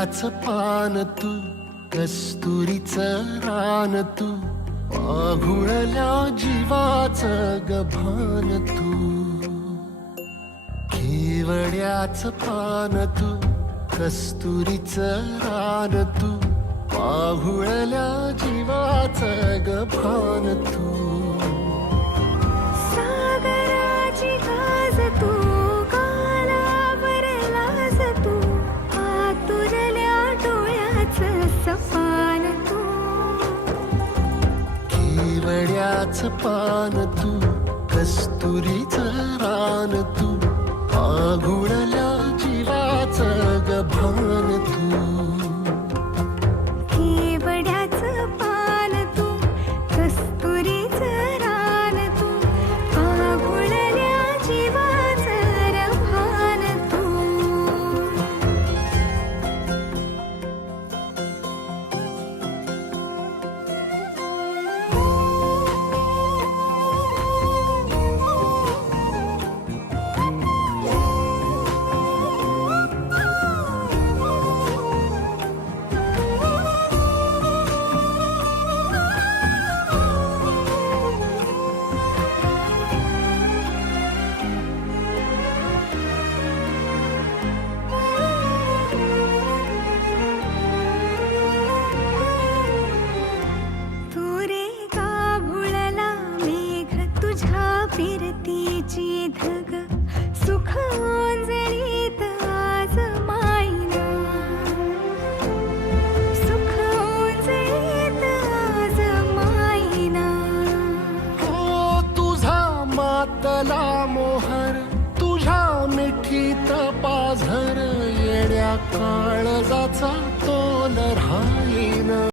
केवड्याच पान तू, कस्तुरीचं रान तू, पाघुळल्या जीवाचं गभान तू. केवड्याच पान तू, कस्तुरीचं रान तू, पाघुळल्या जीवाचं गभान तू. सागराची गाज तू, कालावर लाज तू, आतुरल्या डोळ्याचं सपान तू. केवड्याच पान तू, कस्तुरीचं रान तू, पाघुळल्या जीवाचं गभान तू. केवड्याचं पान तू, कस्तुरीचं रान तू, पाघुळल्या जीवाचं रभान तू. फिरतीची धग सुख ओंजळीत आज मायना, सुख ओंजळीत आज मायना. हो तुझा मातला मोहर, तुझ्या मिठीत पाझर, येड्या काळजाचा तोल राहीन.